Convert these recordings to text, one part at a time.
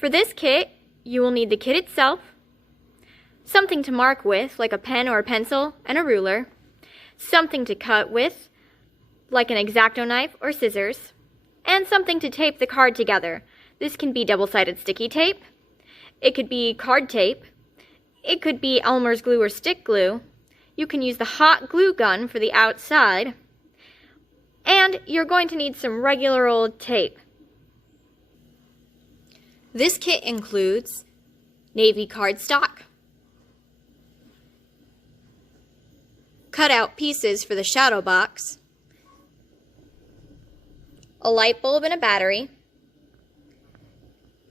For this kit, you will need the kit itself, something to mark with, like a pen or a pencil, and a ruler, something to cut with, like an X-Acto knife or scissors, and something to tape the card together. This can be double-sided sticky tape, it could be card tape, it could be Elmer's glue or stick glue. You can use the hot glue gun for the outside, and you're going to need some regular old tape. This kit includes navy cardstock, cutout pieces for the shadow box, a light bulb and a battery,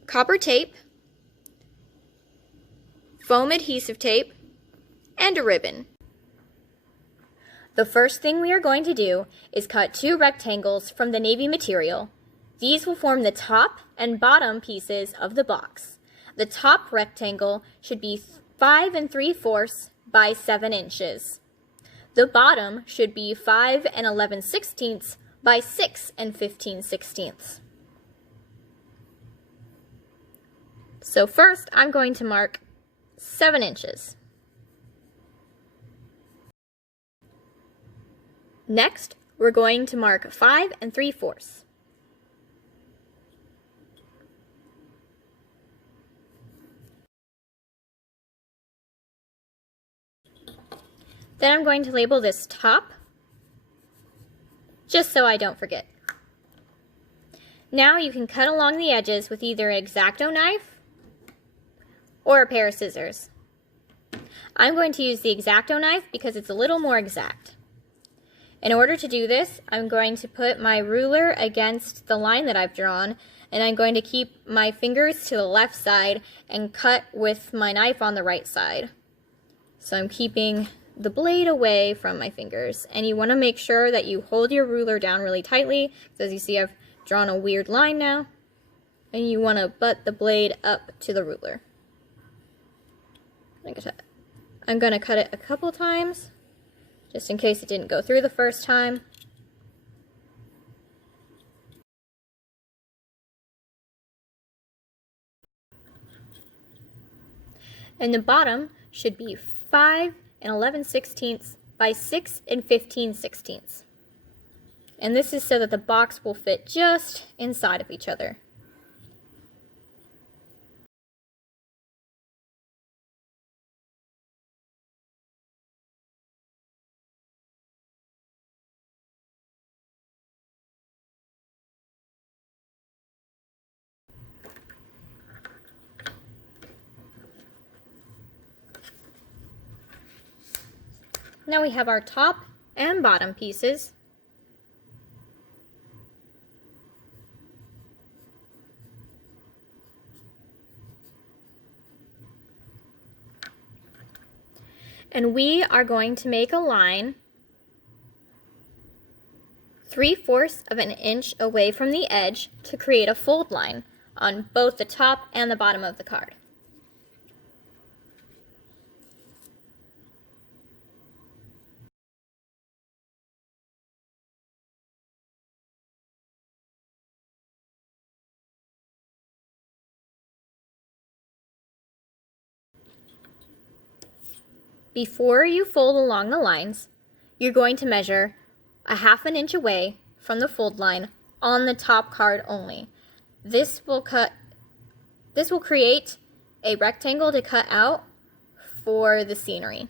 copper tape, foam adhesive tape, and a ribbon. The first thing we are going to do is cut 2 rectangles from the navy material. These will form the top and bottom pieces of the box. The top rectangle should be 5 3/4 by 7 inches. The bottom should be 5 11/16 by 6 15/16. So first I'm going to mark 7 inches. Next, we're going to mark 5 3/4. Then I'm going to label this top, just so I don't forget. Now you can cut along the edges with either an X-Acto knife or a pair of scissors. I'm going to use the X-Acto knife because it's a little more exact. In order to do this, I'm going to put my ruler against the line that I've drawn, and I'm going to keep my fingers to the left side and cut with my knife on the right side. So I'm keeping the blade away from my fingers, and you want to make sure that you hold your ruler down really tightly, because as you see I've drawn a weird line now, and you want to butt the blade up to the ruler. I'm going to cut it a couple times, just in case it didn't go through the first time. And the bottom should be 5 11/16 by 6 15/16. And this is so that the box will fit just inside of each other. Now we have our top and bottom pieces. And we are going to make a line 3/4 of an inch away from the edge to create a fold line on both the top and the bottom of the card. Before you fold along the lines, you're going to measure a 1/2 inch away from the fold line on the top card only. This will create a rectangle to cut out for the scenery.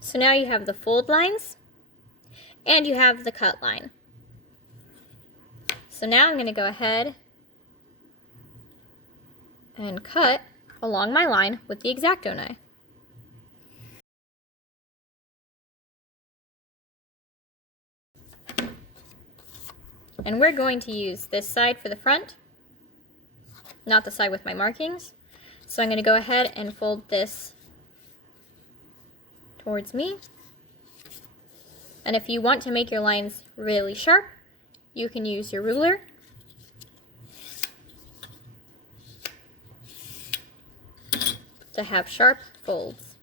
So now you have the fold lines and you have the cut line. So now I'm going to go ahead and cut along my line with the X-Acto knife. And we're going to use this side for the front, not the side with my markings. So I'm going to go ahead and fold this towards me. And if you want to make your lines really sharp, you can use your ruler. To have sharp folds.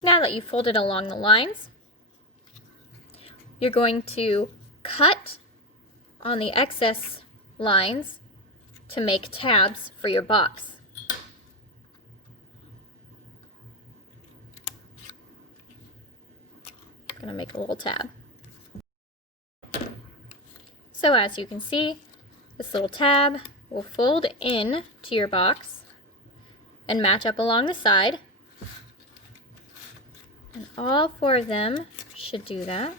Now that you've folded along the lines, you're going to cut on the excess lines to make tabs for your box. I'm going to make a little tab. So as you can see, this little tab will fold in to your box and match up along the side. And all four of them should do that.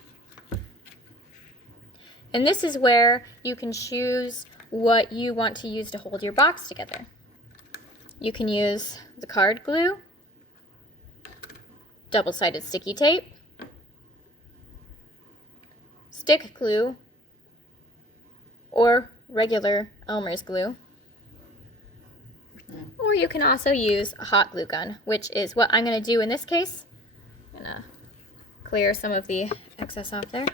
And this is where you can choose what you want to use to hold your box together. You can use the card glue, double-sided sticky tape, stick glue, or regular Elmer's glue. Or you can also use a hot glue gun, which is what I'm going to do in this case. I'm going to clear some of the excess off there.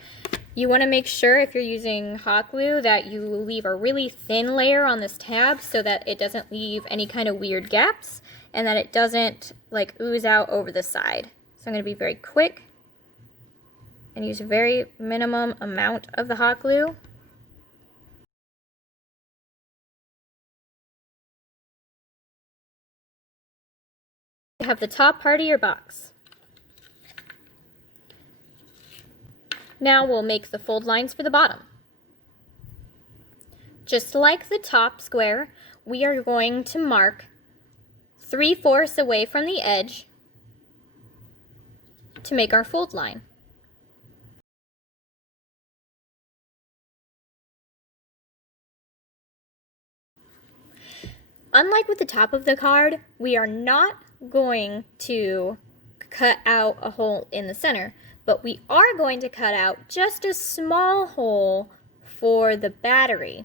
You want to make sure if you're using hot glue that you leave a really thin layer on this tab so that it doesn't leave any kind of weird gaps and that it doesn't like ooze out over the side. So I'm going to be very quick and use a very minimum amount of the hot glue. You have the top part of your box. Now we'll make the fold lines for the bottom. Just like the top square, we are going to mark 3/4 away from the edge to make our fold line. Unlike with the top of the card, we are not going to cut out a hole in the center, but we are going to cut out just a small hole for the battery.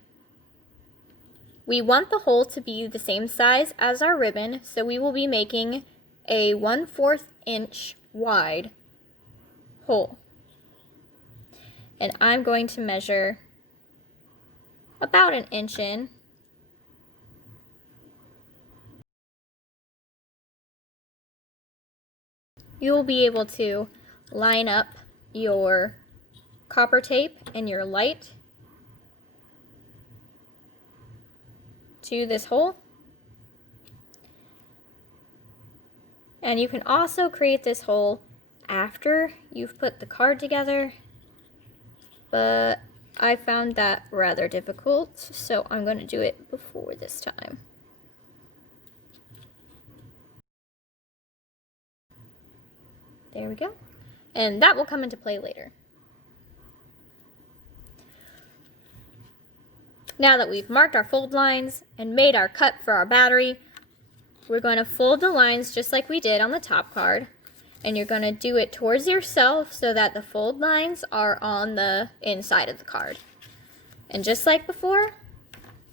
We want the hole to be the same size as our ribbon, so we will be making a 1/4 inch wide hole. And I'm going to measure about 1 inch in. You will be able to line up your copper tape and your light to this hole. And you can also create this hole after you've put the card together, but I found that rather difficult, so I'm going to do it before this time. There we go. And that will come into play later. Now that we've marked our fold lines and made our cut for our battery, we're going to fold the lines just like we did on the top card. And you're going to do it towards yourself so that the fold lines are on the inside of the card. And just like before,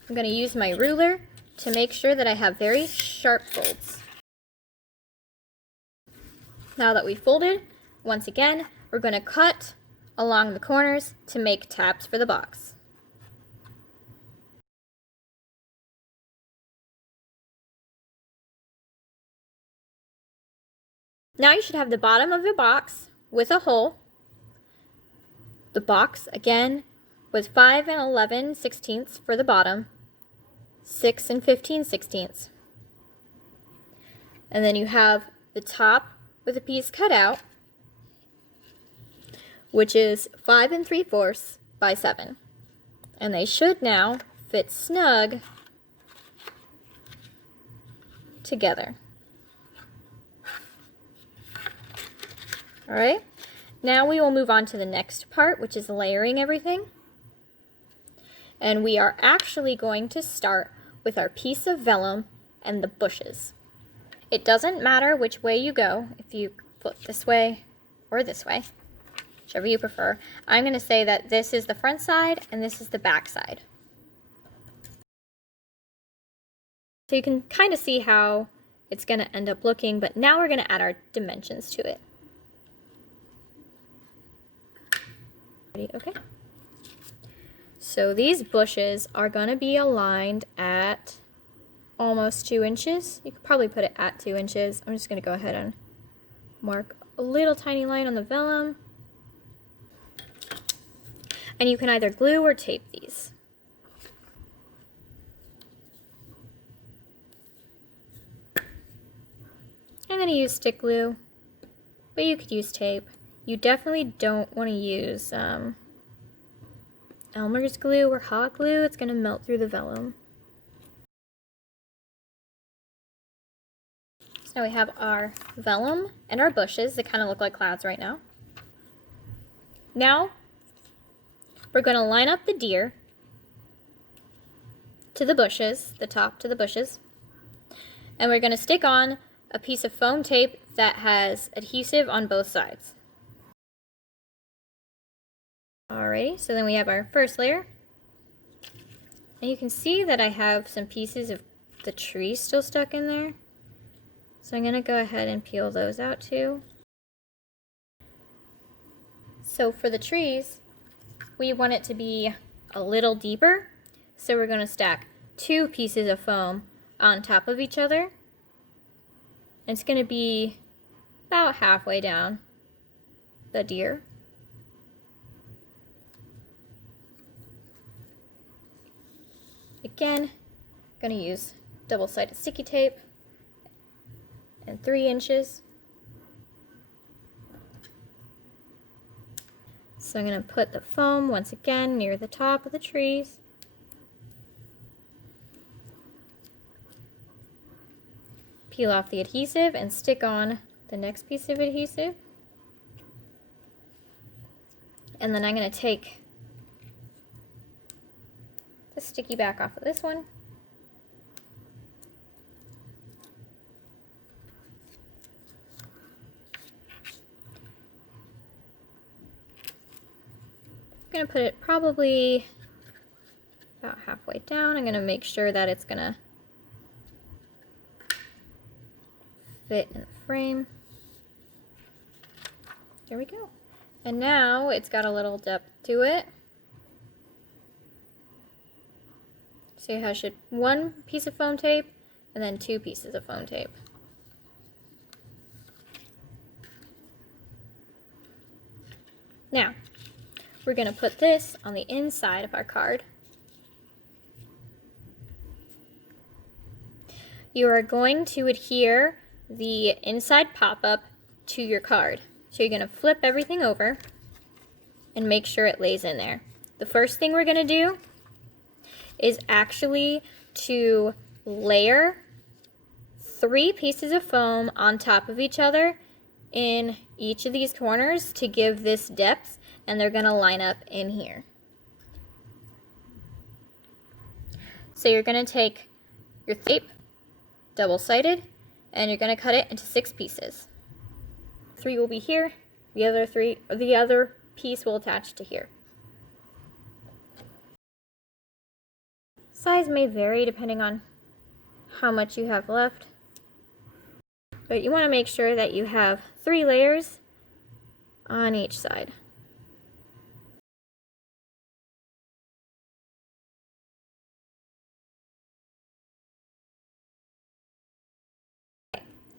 I'm going to use my ruler to make sure that I have very sharp folds. Now that we've folded, once again, we're going to cut along the corners to make tabs for the box. Now you should have the bottom of your box with a hole. The box, again, with 5 11/16 for the bottom, 6 15/16. And then you have the top with a piece cut out, which is 5 3/4 by 7. And they should now fit snug together. All right, now we will move on to the next part, which is layering everything. And we are actually going to start with our piece of vellum and the bushes. It doesn't matter which way you go, if you flip this way or this way, whichever you prefer. I'm going to say that this is the front side and this is the back side. So you can kind of see how it's going to end up looking, but now we're going to add our dimensions to it. Okay. So these bushes are going to be aligned at almost 2 inches. You could probably put it at 2 inches. I'm just going to go ahead and mark a little tiny line on the vellum. And you can either glue or tape these. I'm going to use stick glue, but you could use tape. You definitely don't want to use Elmer's glue or hot glue. It's going to melt through the vellum. So now we have our vellum and our bushes that kind of look like clouds right now. Now we're going to line up the deer to the bushes, the top to the bushes, and we're going to stick on a piece of foam tape that has adhesive on both sides. Alrighty, so then we have our first layer. And you can see that I have some pieces of the tree still stuck in there. So I'm going to go ahead and peel those out too. So for the trees, we want it to be a little deeper. So we're going to stack 2 pieces of foam on top of each other. It's going to be about halfway down the deer. Again, I'm going to use double-sided sticky tape and 3 inches. So I'm going to put the foam once again near the top of the trees. Peel off the adhesive and stick on the next piece of adhesive. And then I'm going to take the sticky back off of this one. I'm going to put it probably about halfway down. I'm going to make sure that it's going to fit in the frame. There we go. And now it's got a little depth to it. So it has 1 piece of foam tape and then 2 pieces of foam tape. Now, we're going to put this on the inside of our card. You are going to adhere the inside pop-up to your card. So you're going to flip everything over and make sure it lays in there. The first thing we're going to do is actually to layer 3 pieces of foam on top of each other in each of these corners to give this depth, and they're going to line up in here. So you're going to take your tape, double-sided, and you're going to cut it into 6 pieces. 3 will be here, the other piece will attach to here. Size may vary depending on how much you have left, but you want to make sure that you have 3 layers on each side.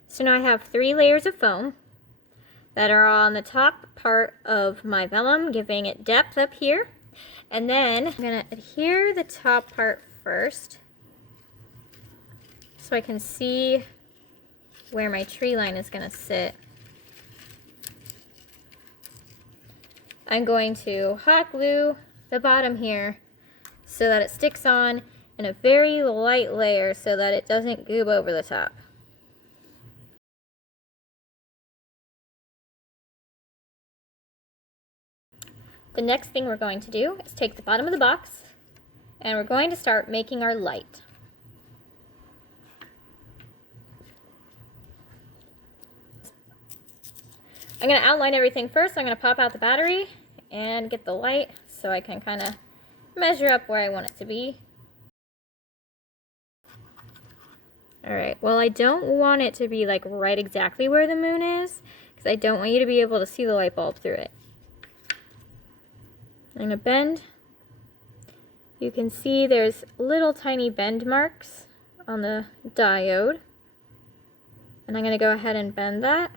So now I have 3 layers of foam that are on the top part of my vellum, giving it depth up here. And then I'm going to adhere the top part first so I can see where my tree line is going to sit. I'm going to hot glue the bottom here so that it sticks on in a very light layer so that it doesn't goob over the top. The next thing we're going to do is take the bottom of the box and we're going to start making our light. I'm going to outline everything first. I'm going to pop out the battery and get the light so I can kind of measure up where I want it to be. Alright, well I don't want it to be like right exactly where the moon is because I don't want you to be able to see the light bulb through it. I'm going to bend. You can see there's little tiny bend marks on the diode. And I'm going to go ahead and bend that.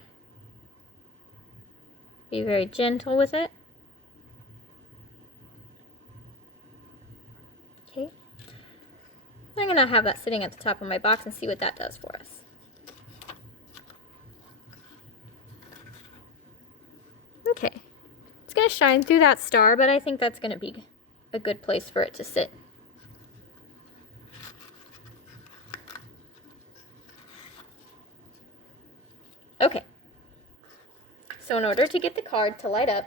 Be very gentle with it. going to have that sitting at the top of my box and see what that does for us. Okay, it's going to shine through that star, but I think that's going to be a good place for it to sit. Okay, so in order to get the card to light up,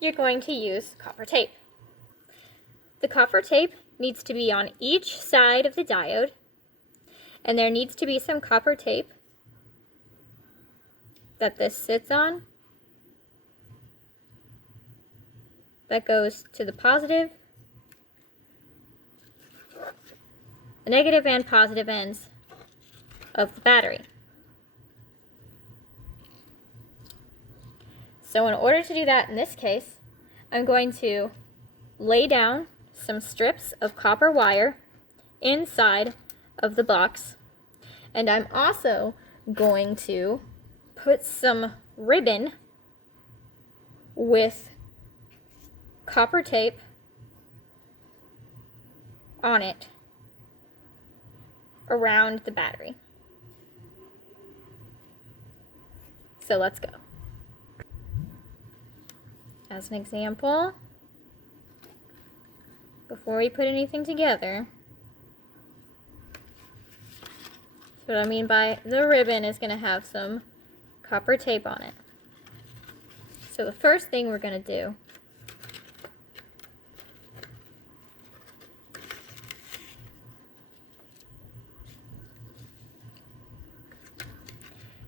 you're going to use copper tape. The copper tape needs to be on each side of the diode, and there needs to be some copper tape that this sits on that goes to the positive, the negative and positive ends of the battery. So in order to do that in this case, I'm going to lay down some strips of copper wire inside of the box, and I'm also going to put some ribbon with copper tape on it around the battery. So let's go. As an example, before we put anything together, so what I mean by the ribbon is going to have some copper tape on it. So the first thing we're going to do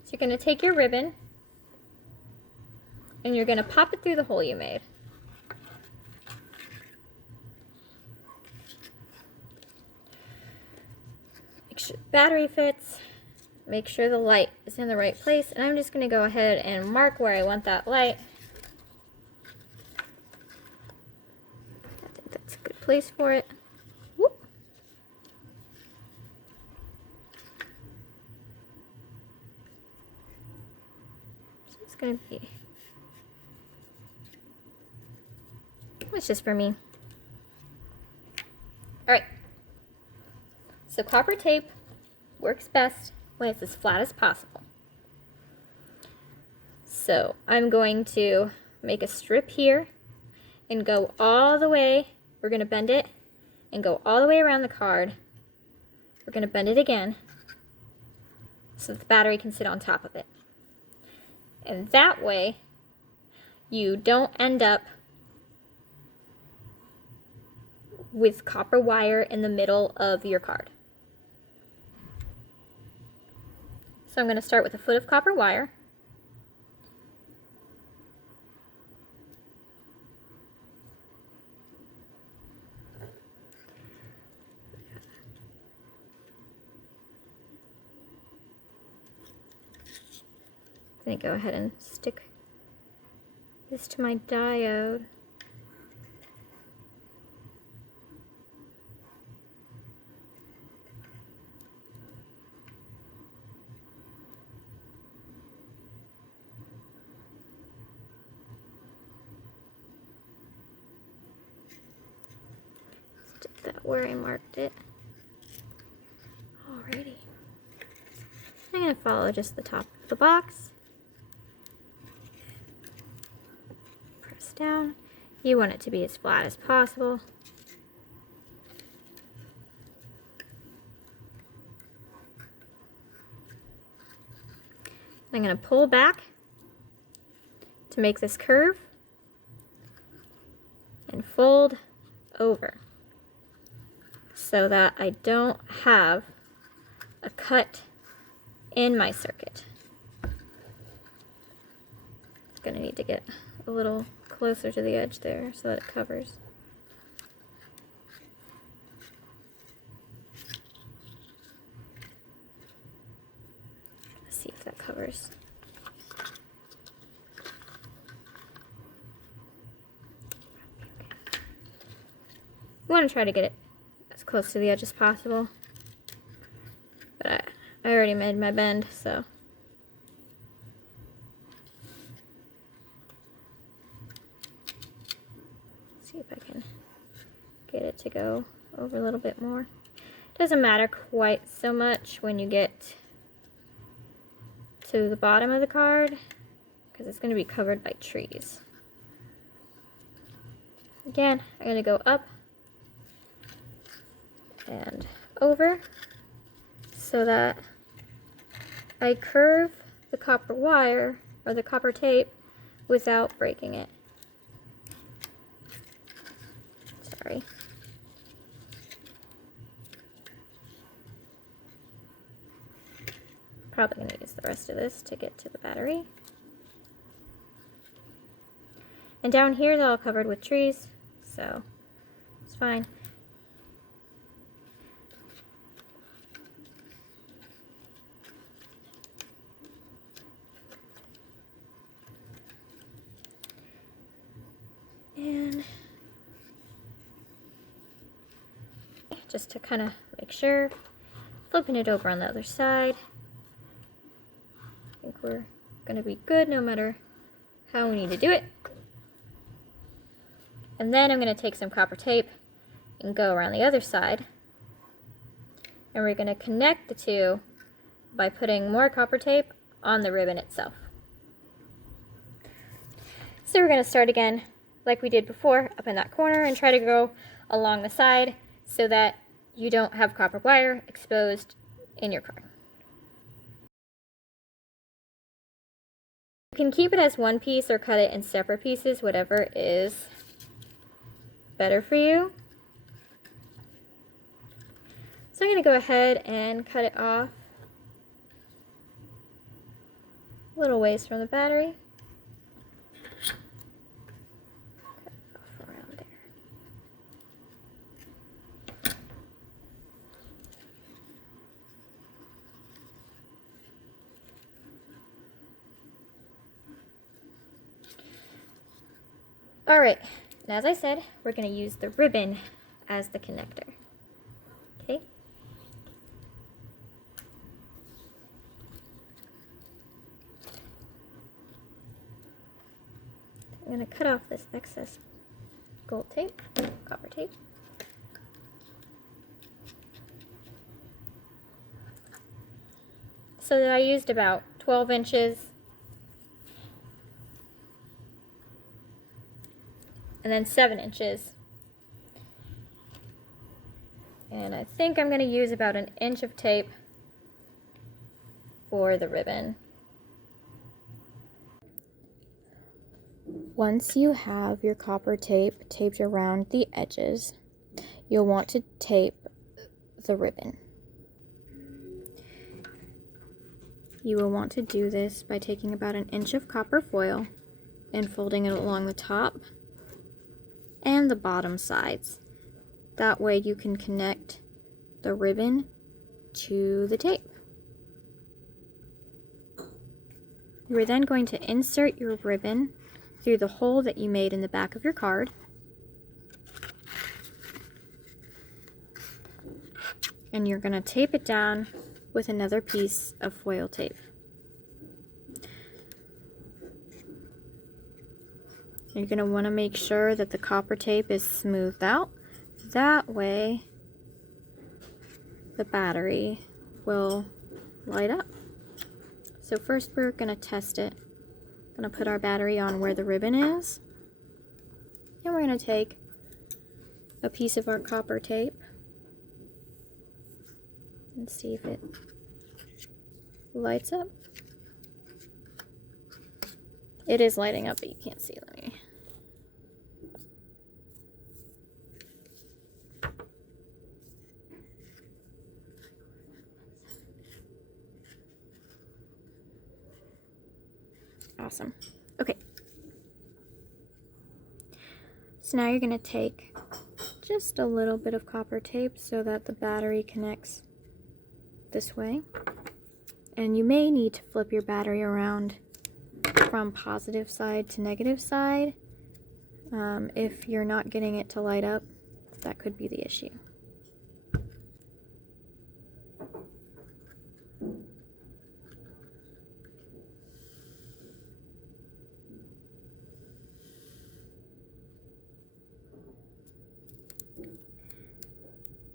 is you're going to take your ribbon and you're going to pop it through the hole you made. Make sure the battery fits. Make sure the light is in the right place. And I'm just going to go ahead and mark where I want that light. I think that's a good place for it. Whoop. So it's going to be... It's just for me. Alright. So copper tape works best when it's as flat as possible. So I'm going to make a strip here and go all the way. We're going to bend it and go all the way around the card. We're going to bend it again so that the battery can sit on top of it. And that way you don't end up with copper wire in the middle of your card. So I'm going to start with a foot of copper wire. I'm going to go ahead and stick this to my diode. That where I marked it. Alrighty. I'm going to follow just the top of the box. Press down. You want it to be as flat as possible. I'm going to pull back to make this curve and fold over, so that I don't have a cut in my circuit. It's going to need to get a little closer to the edge there so that it covers. Let's see if that covers. You want to try to get it as close to the edge as possible, but I already made my bend, so see if I can get it to go over a little bit more. Doesn't matter quite so much when you get to the bottom of the card, because it's going to be covered by trees. Again, I'm going to go up and over so that I curve the copper wire or the copper tape without breaking it. Sorry. Probably going to use the rest of this to get to the battery. And down here they're all covered with trees, so it's fine. And just to kind of make sure, flipping it over on the other side. I think we're going to be good no matter how we need to do it. And then I'm going to take some copper tape and go around the other side. And we're going to connect the two by putting more copper tape on the ribbon itself. So we're going to start again like we did before, up in that corner, and try to go along the side so that you don't have copper wire exposed in your card. You can keep it as one piece or cut it in separate pieces, whatever is better for you. So I'm going to go ahead and cut it off a little ways from the battery. Cut it off around there. All right. And as I said, we're going to use the ribbon as the connector. Okay? I'm going to cut off this excess gold tape, copper tape. So that I used about 12 inches. And then 7 inches. And I think I'm going to use about 1 inch of tape for the ribbon. Once you have your copper tape taped around the edges, you'll want to tape the ribbon. You will want to do this by taking about 1 inch of copper foil and folding it along the top and the bottom sides. That way you can connect the ribbon to the tape. You're then going to insert your ribbon through the hole that you made in the back of your card. And you're going to tape it down with another piece of foil tape. You're going to want to make sure that the copper tape is smoothed out. That way, the battery will light up. So first we're going to test it. Going to put our battery on where the ribbon is. And we're going to take a piece of our copper tape and see if it lights up. It is lighting up, but you can't see. Let me. Awesome. Okay. So now you're going to take just a little bit of copper tape so that the battery connects this way. And you may need to flip your battery around from positive side to negative side. If you're not getting it to light up, that could be the issue.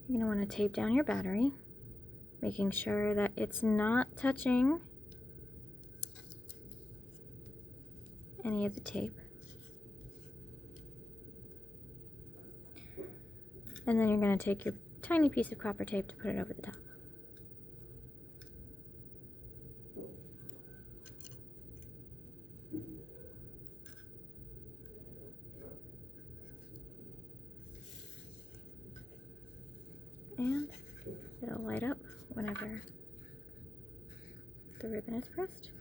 You're going to want to tape down your battery, making sure that it's not touching any of the tape. And then you're going to take your tiny piece of copper tape to put it over the top. And it'll light up whenever the ribbon is pressed.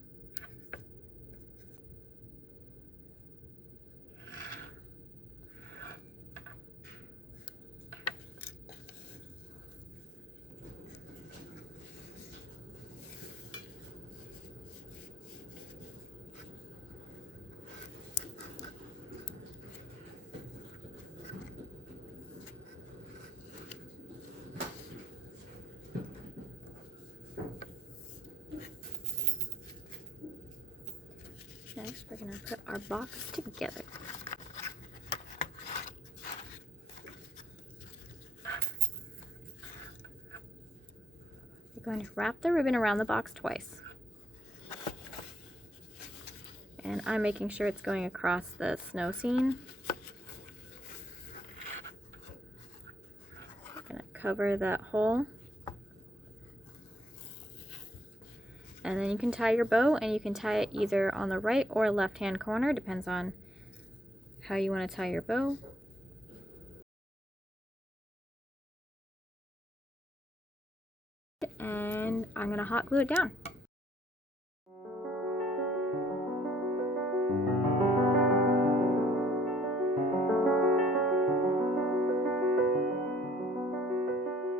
Next, we're going to put our box together. You're going to wrap the ribbon around the box twice. And I'm making sure it's going across the snow scene. I'm going to cover that hole. And then you can tie your bow, and you can tie it either on the right or left hand corner, depends on how you want to tie your bow. And I'm going to hot glue it down.